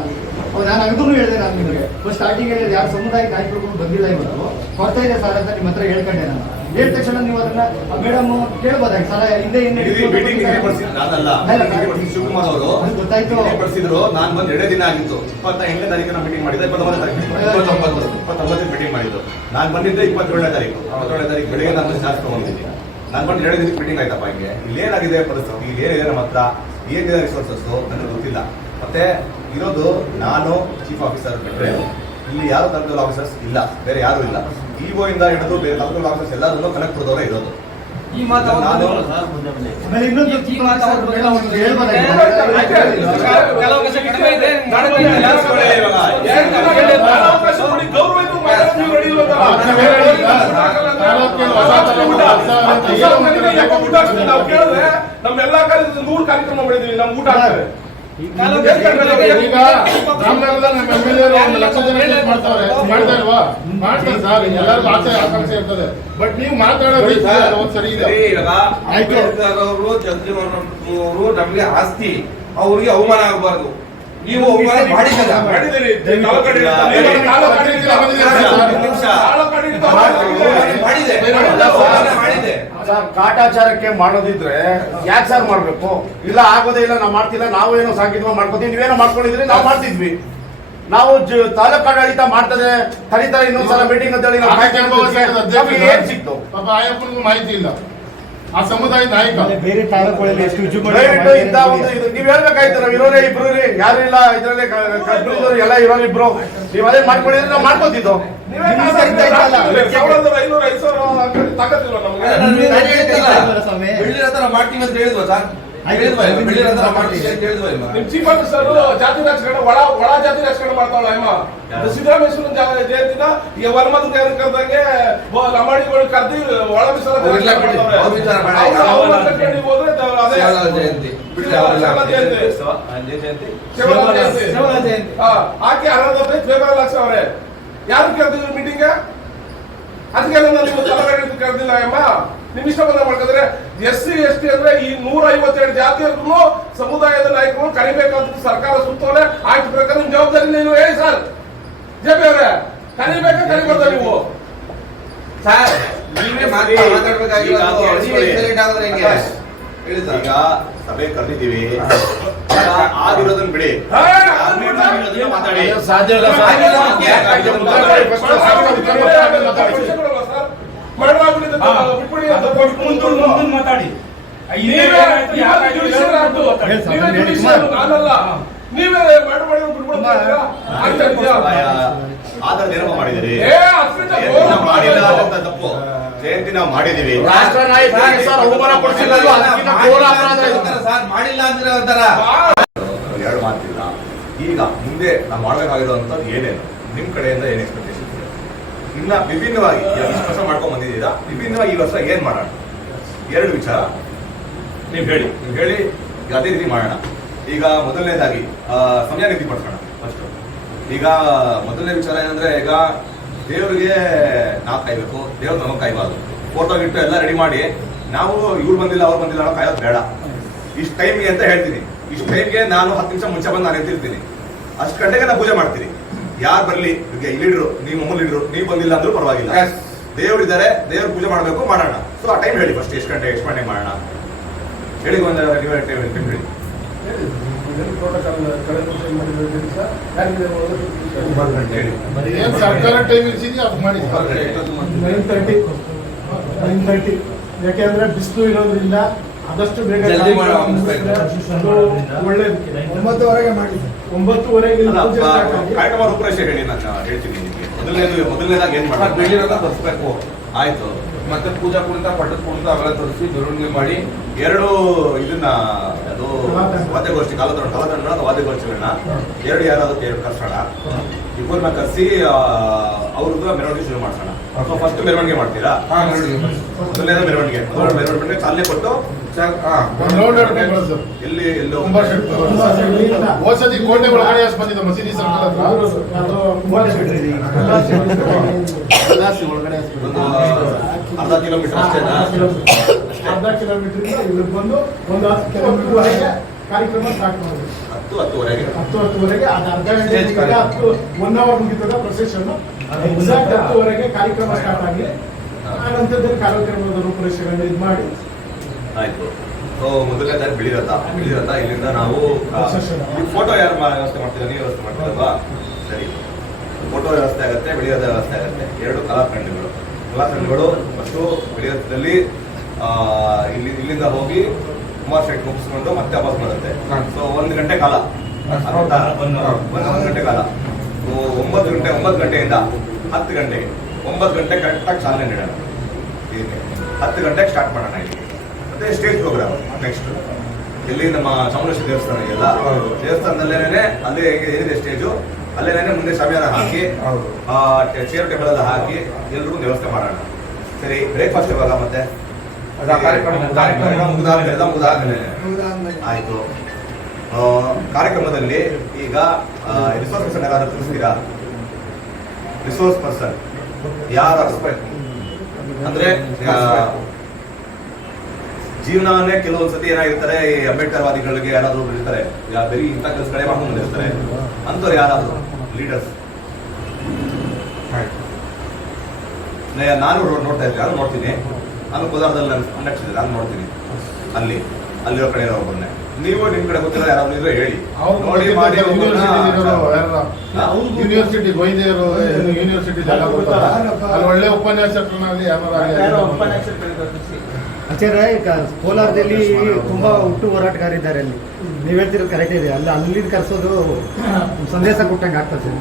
ನಾನು ಅದನ್ನು ಹೇಳಿದೆ ನಾನು ನಿಮಗೆ. ಸ್ಟಾರ್ಟಿಂಗ್ ಹೇಳಿದೆ ಯಾರು ಸಮುದಾಯ ನಾಯಕರುಗಳು ಬಂದಿಲ್ಲ ಇವತ್ತು ಕೊಡ್ತಾ ಇದೆ ಸರ್ ಅಂತ ನಿಮ್ಮ ಹತ್ರ ಹೇಳ್ಕೊಂಡೆ ನಾನು. ಹೇಳಿದ ತಕ್ಷಣ ನೀವು ಅದನ್ನ ಮೇಡಮ್ ಕೇಳ್ಬೋದಾಗಿ ಸರ್ ಹಿಂದೆ ನಿಗದಿ ಮೀಟಿಂಗ್ ನಾನಲ್ಲ. ಅಲ್ಲ, ನಿಗದಿಪಡಿಸಿದ್ದು ಶಿವಕುಮಾರ್ ಅವರು. ಗೊತ್ತಾಯ್ತು. ಪಡಿಸಿದ್ರು ನಾನು ಬಂದು ಎರಡೇ ದಿನ ಆಗಿತ್ತು. ಇಪ್ಪತ್ತ ಎಂಟನೇ ತಾರೀಕು ನಾವು ಮೀಟಿಂಗ್ ಮಾಡಿದ್ದೆ ಇಪ್ಪತ್ತೊಂಬತ್ತು ತಾರೀಕು ಇಪ್ಪತ್ತೊಂಬತ್ತು ಇಪ್ಪತ್ತೊಂಬತ್ತು ಮೀಟಿಂಗ್ ಮಾಡಿದ್ದು. ನಾನು ಬಂದಿದ್ದೆ ಇಪ್ಪತ್ತೇಳನೇ ತಾರೀಕು. ಇಪ್ಪತ್ತೇಳನೇ ತಾರೀಕು ಬೆಳಿಗ್ಗೆ ನಾನು ಜಾಸ್ತಿ ತಗೊಂಡಿದ್ದೀನಿ. ನಾನು ಬಂದು ಎರಡು ದಿನಕ್ಕೆ ಮೀಟಿಂಗ್ ಆಯ್ತಪ್ಪ ಹಿಂಗೆ. ಇಲ್ಲೇನಾಗಿದೆ ಪರಿಸ್ಥಿತಿ? ಇಲ್ಲಿ ಏನಿದೆ ನಮ್ಮ ಹತ್ರ? ಏನಿದೆ ರಿಸೋರ್ಸಸ್ ನನಗೆ ಗೊತ್ತಿಲ್ಲ. ಮತ್ತೆ ಇರೋದು ನಾನು ಚೀಫ್ ಆಫೀಸರ್ ಬಿಟ್ಟರೆ ಇಲ್ಲಿ ಯಾರು ತಾಲೂಕಲ್ ಆಫೀಸರ್ಸ್ ಇಲ್ಲ. ಬೇರೆ ಯಾರು ಇಲ್ಲ. ಇಒ ಇಂದ ಹಿಡಿದು ಬೇರೆ ತಾಲೂಕಲ್ ಆಫೀಸ್ ಎಲ್ಲರೂ ಕಲೆಕ್ಟರ್ದವರೇ ಇರೋದು ಈ ಮಾತು ನಾನು- ಬಂದಿರಲ್ಲ ಸರ್ ಮುಂದೆ ಮುಂದೆ. ಇನ್ನೊಂದು ಈ ಮಾತು ಅವ್ರು ಒಂದು ಹೇಳ್ಬೋದಾಗಿ ಕೆಲವು ಅವಕಾಶ ಕಡಿಮೆ ಇದೆ ನಾಳೆ ಕೇಳಿಸ್ಕೊಳ್ಳಿ ಇವಾಗ. ಎರಡು ದಿನ ಆಗಿದೆ, ನಾನು ಅವಕಾಶ ಕೊಡಿ, ಗೌರವ ಇತ್ತು, ಮಾತಾಡಿ, ನೀವು ready ಇಲ್ವಲ್ಲ? ನೀವ್ ಹೇಳಿ, ತಾಲೂಕಿನ ಹೊಸ ತಲೆಮಾರು ಹೊಸ ಅಂತ ಹೊಸ ಏನೋ ಮನೆಗೆ ಯಾಕೋ ಊಟ ಹಾಕ್ತೀವಿ, ನಾವು ಕೇಳಿದ್ರೆ ನಮ್ಮ ಎಲ್ಲಾ ಕಾರ್ಯದ ನೂರು ಕಾರ್ಯಕ್ರಮ ಮಾಡಿದೀವಿ ನಮ್ಗೆ ಊಟ ಹಾಕ್ತಾರೆ ಈಗ ರಾಮನಗರದಲ್ಲಿ ನಮ್ಮ ಎಂ ಎಲ್ ಎ ಒಂದು ಲಕ್ಷ ಜನ ಕೆಲಸ ಮಾಡ್ತಾವ್ರೆ ಮಾಡ್ತಾ ಇಲ್ವಾ? ಮಾಡ್ತಾರೆ ಸರ್. ಎಲ್ಲರಿಗೂ ಆಸೆ ಆಕಾಂಕ್ಷೆ ಇರ್ತದೆ. ಬಟ್ ನೀವು ಮಾತಾಡೋ ರೀತಿ ಅದು ಒಂದ್ ಸರಿ ಇದೆ. ಅವರು ಅವರು ನಮ್ಗೆ ಆಸ್ತಿ. ಅವ್ರಿಗೆ ಅವಮಾನ ಆಗಬಾರ್ದು. ನೀವು ಅವಮಾನ ಮಾಡಿದ್ದೀರಿ. ಮಾಡಿದೆ ಸರ್ ಕಾಟಾಚಾರಕ್ಕೆ ಮಾಡೋದಿದ್ರೆ ಯಾಕೆ ಸರ್ ಮಾಡ್ಬೇಕು? ಇಲ್ಲ ಆಗೋದೇ ಇಲ್ಲ ನಾವು ಮಾಡ್ತಿಲ್ಲ ನಾವು ಏನೋ ಸಾಕಿದ್ವ ಮಾಡ್ಕೋತೀವಿ ನೀವೇನೋ ಮಾಡ್ಕೊಂಡಿದ್ರಿ ನಾವು ಮಾಡ್ತಿದ್ವಿ. ನಾವು ತಾಲೂಕು ಆಡಳಿತ ಮಾಡ್ತದೆ ಕರೀತಾರೆ ಇನ್ನೊಂದ್ಸಲ ಮೀಟಿಂಗ್ ಅಂತ ಹೇಳಿ ಏನ್ ಸಿಕ್ತು? ಪಾಪ ಆಯಪ್ಪನಿಗೂ ಮಾಹಿತಿ ಇಲ್ಲ. ಆ ಸಮುದಾಯ ನಾಯಕ. ಬೇರೆ ತಾಲೂಕುಗಳಲ್ಲಿ ಎಷ್ಟು ದಯವಿಟ್ಟು ಇಂಥ ಒಂದು ಇದು. ನೀವ್ ಹೇಳ್ಬೇಕಾಯ್ತು ನಾವ್ ಇರೋರೇ ಇಬ್ರು ರೀ ಯಾರು ಇಲ್ಲ ಇದ್ರಲ್ಲಿ ಕಬ್ಬರಿದವ್ರು ಎಲ್ಲ ಇರೋರು ಇಬ್ರು. ನೀವ್ ಅದೇ ಮಾಡ್ಕೊಂಡಿದ್ರೆ ನಾವು ಮಾಡ್ಕೋತಿದ್ದು. ಮಾಡ್ತೀವಿ ಅಂತ ಹೇಳಿದ್ವಾ ಸರ್? ನಿಮ್ ಚೀಫ್ ಜಾತಿ ರಾಜಕಾರಣ ಒಳ ಒಳ ಜಾತಿ ರಾಜಕಾರಣ ಮಾಡ್ತಾವಳ ಅಮ್ಮ? ಸಿದ್ದರಾಮೇಶ್ವರನ್ ಜಯಂತಿನ ಈಗ ಕರೆದಂಗೆ ಕರ್ದಿ ಒಳ ವಿಚಾರ ಜಯಂತಿ. ಆಕೆ ಅರ್ಹತೆ ಫೇವರ್ ಲಕ್ಷ ಅವರೇ. ಯಾರು ಕರೆದಿದ್ರು ಮೀಟಿಂಗ್ ಅದಕ್ಕೆ ನಾನು ಕರೆದಿಲ್ಲ ಅಮ್ಮ ನಿಮ್ ಇಷ್ಟ ಬಂದ ಮಾಡ್ಕೊಂಡ್ರೆ ಎಸ್ ಸಿ ಎಸ್ ಟಿ ಅಂದ್ರೆ ಈ ನೂರ ಐವತ್ತೆರಡು ಜಾತಿಯರ್ಗೂ ಸಮುದಾಯದ ನಾಯಕರು ಕರಿಬೇಕಂತ ಸರ್ಕಾರ ಸುತ್ತೋಲೆ ಆಯ್ತು ಪ್ರಕಾರ ನಿಮ್ ಜವಾಬ್ದಾರಿ ನೀವು ಹೇಳಿ ಸರ್ ಜೆಪಿ ಅವರೇ ಕರಿಬೇಕಾ ಕರಿಬಾರ್ದ ನೀವು ಸರ್ ನೀವೇ ಈಗ ಸಭೆ ಕರೆದಿದ್ದೀವಿ ಆಗಿರೋದನ್ನ ಬಿಡಿ ಸಾಧ್ಯ ಇಲ್ಲ ಸರ್. ಆಗಿಲ್ಲ ನಮ್ಗೆ. ಮುಂದೆ ಮಾತಾಡಿ. ನೀವೇ? ಆಧಾರ ನೇಮಕ ಮಾಡಿದಿರಿ ಮಾಡಿಲ್ಲ ಅಂತ ತಪ್ಪು. ಜಯಂತಿ ನಾವು ಮಾಡಿದೀವಿ ರಾಷ್ಟ್ರ ಸರ್ ಅವಮಾನ. ಸರ್ ಮಾಡಿಲ್ಲ ಅಂದ್ರೆ ಒಂಥರ ಎರಡು ಮಾತಿಲ್ಲ. ಈಗ ಮುಂದೆ ನಾವು ಮಾಡಬೇಕಾಗಿರುವಂತದ್ದು ಏನೇನು? ನಿಮ್ ಕಡೆಯಿಂದ ಏನ್ ಇನ್ನ ವಿಭಿನ್ನವಾಗಿ ವರ್ಷ ಮಾಡ್ಕೊಂಡ್ ಬಂದಿದ್ದೀರಾ? ವಿಭಿನ್ನವಾಗಿ ಈ ವರ್ಷ ಏನ್ ಮಾಡೋಣ? ಎರಡು ವಿಚಾರ. ನೀವು ಹೇಳಿ. ನೀವು ಹೇಳಿ ಅದೇ ರೀತಿ ಮಾಡೋಣ. ಈಗ ಮೊದಲನೇದಾಗಿ ಸಮಯ ನಿಗದಿಪಡಿಸೋಣ ಫಸ್ಟ್ ಈಗ ಮೊದಲನೇ ವಿಚಾರ ಏನಂದ್ರೆ ಈಗ ದೇವರಿಗೆ ನಾವು ಕಾಯ್ಬೇಕು. ದೇವ್ರ ನಮಗೆ ಕಾಯ್ಬಾರ್ದು. ಫೋಟೋ ಗಿಟ್ಟು ಎಲ್ಲ ರೆಡಿ ಮಾಡಿ ನಾವು ಇವ್ರು ಬಂದಿಲ್ಲ ಅವ್ರು ಬಂದಿಲ್ಲ ಅನ್ನೋ ಕಾಯೋದು ಬೇಡ. ಇಷ್ಟು ಟೈಮ್ಗೆ ಅಂತ ಹೇಳ್ತೀನಿ. ಇಷ್ಟು ಟೈಮ್ಗೆ ನಾನು ಹತ್ತು ನಿಮಿಷ ಮುಂಚೆ ಬಂದು ನಾನು ಎತ್ತಿರ್ತೀನಿ ಅಷ್ಟು ಗಂಟೆಗೆ ನಾವು ಪೂಜೆ ಮಾಡ್ತೀನಿ. ಯಾರು ಬರಲಿ? ಇಲ್ಲಿಡ್ರು ನೀವು ಮಮ್ಮಲ್ಲಿ ಇಡ್ರು ನೀವು ಬಂದಿಲ್ಲ ಅಂದ್ರೂ ಪರವಾಗಿಲ್ಲ. ದೇವ್ರು ಇದ್ದಾರೆ ದೇವ್ರ ಪೂಜೆ ಮಾಡಬೇಕು ಮಾಡೋಣ. ಸೊ ಆ ಟೈಮ್ ಹೇಳಿ ಫಸ್ಟ್ ಎಷ್ಟು ಗಂಟೆ ಎಷ್ಟು ಗಂಟೆ ಮಾಡೋಣ ಹೇಳಿ ಒಂದು ನೀವು ಟೈಮ್ ಹೇಳಿ. ಯಾಕೆಂದ್ರೆ ಬಿಸಿಲು ಇರೋದ್ರಿಂದ ಆದಷ್ಟು ಬೇಗ ಜಲ್ದಿ ಮಾಡಿ ಒಂಬತ್ತುವರೆಗೆ ಮಾಡಿ. ಕಾರ್ಯಕ್ರಮ ರೂಪರೇಷ ಹೇಳಿ ನಾನು ಹೇಳ್ತೀನಿ ನಿಮಗೆ. ಮೊದಲನೇದು ಮೊದಲನೇದಾಗಿ ಏನು ತರಿಸ್ಬೇಕು. ಆಯ್ತು. ಮತ್ತೆ ಪೂಜಾ ಕುಣಿತ ಪಟ್ಟದ ಕುಣಿತ ಅವೆಲ್ಲ ತೋರಿಸಿ ಮೆರವಣಿಗೆ ಮಾಡಿ ಎರಡು ಇದನ್ನ ಅದು ವಾದ್ಯಗೋಷ್ಠಿ ಕಾಲತಂಡ ಕಾಲತಂಡ ವಾದ್ಯಗೋಷ್ಠಿಗಳನ್ನ ಎರಡು ಯಾರಾದ್ರು ಎರಡು ಕರ್ಸೋಣ. ಇಬ್ಬರನ್ನ ಕರ್ಸಿ ಅವ್ರದ್ದು ಮೆರವಣಿಗೆ ಶುರು ಮಾಡ್ಸೋಣ. ಫಸ್ಟ್ ಮೆರವಣಿಗೆ ಮಾಡ್ತೀರಾ? ಹಾ ಮೆರವಣಿಗೆ ಮೆರವಣಿಗೆ ಚಾಲನೆ ಕೊಟ್ಟು ಸರ್. ಎಲ್ಲಿ ಎಲ್ಲೋ ಹೋದ್ಸತಿ ಕೋಟೆ ಒಳಗಡೆ ಬಂದಿದ್ದು ಮಸೀದಿ ಸರ್ಕಲ್ ಒಳಗಡೆ ಅರ್ಧ ಕಿಲೋಮೀಟರ್ ಅಷ್ಟೇನಾ ಅರ್ಧ ಕಿಲೋಮೀಟರ್. ಇಲ್ಲಿ ಬಂದು ಒಂದು ಹತ್ತು ಕಿಲೋಮೀಟರ್ ವರೆಗೆ ಕಾರ್ಯಕ್ರಮ ಸ್ಟಾರ್ಟ್ ಮಾಡೋದು. ಹತ್ತು ಹತ್ತುವರೆಗೆ. ಹತ್ತು ಹತ್ತುವರೆಗೆ ಅದು ಅರ್ಧ ಗಂಟೆ ಹತ್ತು ಒನ್ ಅವರ್ ಮುಗಿತದ ಪ್ರೊಸೆಷನ್ ಎಕ್ಸಾಕ್ಟ್ ಹತ್ತುವರೆಗೆ ಕಾರ್ಯಕ್ರಮ ಸ್ಟಾರ್ಟ್ ಆಗಿ ಆ ನಂತರದಲ್ಲಿ ಕಾರ್ಯಕ್ರಮದ ರೂಪುರೇಷೆಗಳನ್ನು ಇದು ಮಾಡಿ. ಆಯ್ತು. ಸೊ ಮೊದಲನೇದಾಗಿ ಬಿಳಿ ರಥ ಬಿಳಿ ರಥ ಇಲ್ಲಿಂದ ನಾವು ಫೋಟೋ ಯಾರು ವ್ಯವಸ್ಥೆ ಮಾಡ್ತೀರಾ ನೀವು ವ್ಯವಸ್ಥೆ ಮಾಡ್ತೀರಲ್ವಾ ಸರಿ. ಫೋಟೋ ವ್ಯವಸ್ಥೆ ಆಗುತ್ತೆ ಬಿಳಿ ರಥ ವ್ಯವಸ್ಥೆ ಆಗುತ್ತೆ. ಎರಡು ಕಲಾಖಂಡಗಳು. ಕಲಾಖಂಡಗಳು ಫಸ್ಟು ಬಿಳಿ ರಥದಲ್ಲಿ ಆ, ಇಲ್ಲಿ ಇಲ್ಲಿಂದ ಹೋಗಿ ಕುಮಾರ್ ಶೆಟ್ ಮುಗಿಸ್ಕೊಂಡು ಮತ್ತೆ ವಾಪಸ್ ಬರುತ್ತೆ. ಸೊ ಒಂದು ಗಂಟೆ ಕಾಲ. ಒಂದು ಒಂದು ಗಂಟೆ ಕಾಲ. ಸೊ ಒಂಬತ್ತು ಗಂಟೆ ಒಂಬತ್ತು ಗಂಟೆಯಿಂದ ಹತ್ತು ಗಂಟೆಗೆ ಒಂಬತ್ತು ಗಂಟೆ ಕರೆಕ್ಟಾಗಿ ಚಾಲನೆ ನೀಡೋಣ. ಹತ್ತು ಗಂಟೆಗೆ ಸ್ಟಾರ್ಟ್ ಮಾಡೋಣ ಇಲ್ಲಿ. ಮತ್ತೆ ಸ್ಟೇಜ್ ಪ್ರೋಗ್ರಾಮ್ ನೆಕ್ಸ್ಟ್ ಇಲ್ಲಿ ನಮ್ಮ ಚಾಮುಂಡೇಶ್ವರಿ ದೇವಸ್ಥಾನ ಇದೆಯಲ್ಲ. ದೇವಸ್ಥಾನದಲ್ಲೇನೆ ಅಲ್ಲೇ ಏನಿದೆ ಸ್ಟೇಜು ಅಲ್ಲೇನೆ ಮುಂದೆ ಸಮಯನ ಹಾಕಿ ಹೌದು. ಚೇರ್ ಟೇಬಲ್ ಎಲ್ಲ ಹಾಕಿ ಎಲ್ರಿಗೂ ವ್ಯವಸ್ಥೆ ಮಾಡೋಣ. ಸರಿ ಬ್ರೇಕ್ಫಾಸ್ಟ್ ಇವಾಗ ಮತ್ತೆ? ಎಲ್ಲ ಮುಗ್ದಾದ್ಮೇಲೆ. ಆಯ್ತು. ಕಾರ್ಯಕ್ರಮದಲ್ಲಿ ಈಗ ರಿಸೋರ್ಸ್ ಪರ್ಸನ್ ಯಾರಾದ್ರೂ ತಿಳಿಸ್ತೀರಾ? ರಿಸೋರ್ಸ್ ಪರ್ಸನ್ ಯಾರು ಅಂದ್ರೆ ಜೀವನವನ್ನೇ ಕೆಲವೊಂದ್ಸತಿ ಏನಾಗಿರ್ತಾರೆ ಈ ಅಂಬೇಡ್ಕರ್ ವಾದಿಗಳಿಗೆ ಯಾರಾದ್ರೂ ಬಿಡ್ತಾರೆ ಯಾ- ಬರೀ ಇಂಥ ಕಡೆ ಮಾಡ್ಕೊಂಡು ಬಂದಿರ್ತಾರೆ ಅಂತವ್ರು ಯಾರಾದ್ರೂ ಲೀಡರ್ಸ್ ನಾನು ನೋಡ್ತಾ ಇದ್ದೆ ನಾನು ನೋಡ್ತೀನಿ. ನಾನು ಕೋಲಾರದಲ್ಲಿ ನಾನು ಕಾಂಟ್ಯಾಕ್ಟ್ಸ್ ನಾನು ನೋಡ್ತೀನಿ. ಅಲ್ಲಿ ಅಲ್ಲಿರೋ ಕಡೆ ಇರೋ ಒಬ್ಬರನ್ನೇ ನೀವು ನಿಮ್ ಕಡೆ ಗೊತ್ತಿಲ್ಲ ಯಾರಾದ್ರೂ ಇದ್ರೆ ಹೇಳಿ. ನೋಡಿ ಮಾಡಿ? ಯೂನಿವರ್ಸಿಟಿ ಯೂನಿವರ್ಸಿಟಿ ಒಳ್ಳೆ ಉಪನ್ಯಾಸಕರನ್ನಾಗಲಿ ಯಾರು ಆಚಾರ್ಯ ಈಗ ಕೋಲಾರದಲ್ಲಿ ತುಂಬಾ ಹುಟ್ಟು ಹೋರಾಟಗಾರಿದ್ದಾರೆ ಅಲ್ಲಿ ನೀವ್ ಹೇಳ್ತಿರೋ ಕರೆಕ್ಟ್ ಇದೆ ಅಲ್ಲಿ ಅಲ್ಲಿ ಕರ್ಸೋದು ಸಂದೇಶ ಕೊಟ್ಟಂಗೆ ಆಗ್ತದೆ ಸರ್.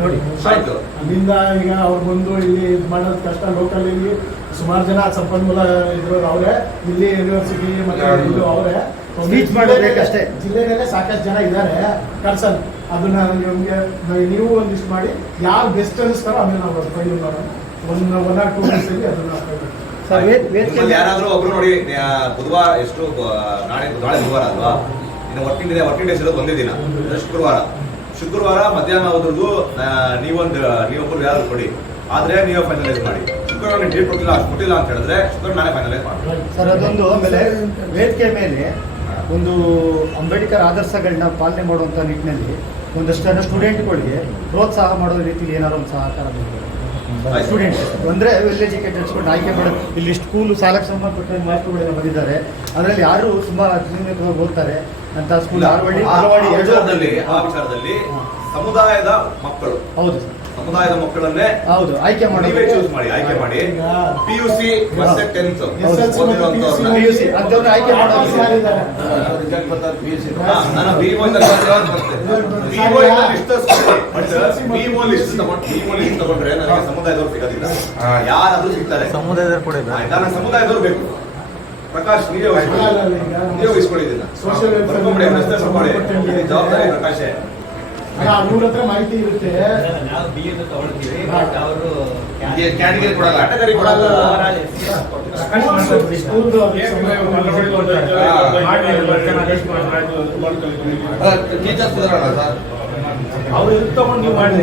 ನೋಡಿ ಆಯ್ತು ಅಲ್ಲಿಂದ ಈಗ ಅವ್ರು ಬಂದು ಇಲ್ಲಿ ಇದ್ ಮಾಡೋದು ಕಷ್ಟ ಲೋಕಲ್ ಇಲ್ಲಿ ಸುಮಾರು ಜನ ಸಂಪನ್ಮೂಲ ಇದ್ರವ್ರು ಅವರೇ ಇಲ್ಲಿ ಯೂನಿವರ್ಸಿಟಿ ಮತ್ತೆ ಇದು ಅವರೇ ಸ್ಪೀಚ್ ಮಾಡೋದಕ್ಕಷ್ಟೇ. ಜಿಲ್ಲೆನಲ್ಲೇ ಸಾಕಷ್ಟು ಜನ ಇದ್ದಾರೆ ಕರ್ಸನ್ ಅದನ್ನ ನಿಮ್ಗೆ ನೀವು ಒಂದಿಷ್ಟು ಮಾಡಿ ಯಾವ ಬೆಸ್ಟ್ ಅನಿಸ್ತಾರೋ ಅದನ್ನ ನಾವು ಫೈಲ್ ಮಾಡೋಣ one one or two months ಅಲ್ಲಿ ಅದನ್ನ ನಿಮ್ಮಲ್ಲಿ ಯಾರಾದ್ರೂ ಒಬ್ರು ನೋಡಿ ಬುಧವಾರ ಎಷ್ಟು ನಾಳೆ ನಾಳೆ ಬುಧವಾರ ಅಲ್ವಾ? ಇನ್ನು ವರ್ಕಿಂಗ್ ಡೇ ವರ್ಕಿಂಗ್ ಡೇಸ್ ಇರೋದು ಒಂದೇ ದಿನ. ಶುಕ್ರವಾರ ಶುಕ್ರವಾರ ಮಧ್ಯಾಹ್ನ ಹೋದ್ರದ್ದು ನೀವೊಂದು ನೀವೊಬ್ರು ಯಾರು ಕೊಡಿ. ಆದ್ರೆ ನೀವು ಫೈನಲೈಸ್ ಮಾಡಿ. ಶುಕ್ರವಾರ ನೀವು ಡೇಟ್ ಕೊಟ್ಟಿಲ್ಲ ಕೊಟ್ಟಿಲ್ಲ ಅಂತ ಹೇಳಿದ್ರೆ ಶುಕ್ರವಾರ ನಾನೇ ಫೈನಲೈಸ್ ಮಾಡಿ ಸರ್ ಅದೊಂದು ಆಮೇಲೆ ವೇದಿಕೆ ಮೇಲೆ ಒಂದು ಅಂಬೇಡ್ಕರ್ ಆದರ್ಶಗಳನ್ನ ಪಾಲನೆ ಮಾಡುವಂತ ನಿಟ್ಟಿನಲ್ಲಿ ಒಂದಷ್ಟು ಜನ ಸ್ಟೂಡೆಂಟ್ಗಳಿಗೆ ಪ್ರೋತ್ಸಾಹ ಮಾಡೋ ರೀತಿಲಿ ಏನಾದ್ರು ಒಂದು ಸಹಕಾರ ಆಯ್ತು. ಸ್ಟೂಡೆಂಟ್ ಅಂದ್ರೆ ವೆಲ್ ಎಜುಕೇಟೆಡ್ಸ್ಕೊಂಡು ಆಯ್ಕೆ ಮಾಡೋದು ಇಲ್ಲಿ ಸ್ಕೂಲ್ ಸಾಲಕ್ಕೆ ಸಂಬಂಧಪಟ್ಟ ಮಾಸ್ಟರ್ಗಳೆಲ್ಲ ಬಂದಿದ್ದಾರೆ. ಅದರಲ್ಲಿ ಯಾರು ತುಂಬಾ ಓದ್ತಾರೆ ಅಂತ ಸ್ಕೂಲ್ ಆರ್ವಾಡಿ ಆರ್ವಾಡಿ ಆ ವಿಚಾರದಲ್ಲಿ ಸಮುದಾಯದ ಮಕ್ಕಳು. ಹೌದು ಸರ್. ಸಮುದಾಯದ ಮಕ್ಕಳನ್ನೇ ಹೌದು ಆಯ್ಕೆ ನೀವೇ ಮಾಡಿ ಚೂಸ್ ಮಾಡಿ ಆಯ್ಕೆ ಮಾಡಿ. ಪಿ ಯು ಸಿ ಮತ್ತೆ ಟೆಂತ್ ಆಯ್ಕೆ? ನಾನು BO list ತಗೊಂಡ್ರೆ ನನಗೆ ಸಮುದಾಯದವ್ರು ಸಿಗೋದಿಲ್ಲ. ಯಾರಾದ್ರೂ ಸಿಗ್ತಾರೆ. ಸಮುದಾಯದವ್ರು ಕೂಡ ಆಯ್ತಾ? ನಾನು ಸಮುದಾಯದವ್ರು ಬೇಕು. ಪ್ರಕಾಶ್ ನೀವೇ ವಹಿಸ್ಕೊಳ್ಳಿ ನೀವೇ. ಜವಾಬ್ದಾರಿ ಪ್ರಕಾಶೇ. ಅವ್ರ ಹತ್ರ ಮಾಹಿತಿ ಇರುತ್ತೆ. ನಾವು ಬಿ ಎ ತಗೊಳ್ತೀವಿ ಬಟ್ ಅವರು ಕ್ಯಾಟಗರಿ ಕೊಡಲ್ಲ. ಕ್ಯಾಟಗರಿ ಕೊಡಲ್ಲ. Teachers sir? ಅವ್ರು ಇತ್ತು ತಗೊಂಡು ನೀವು ಮಾಡಿ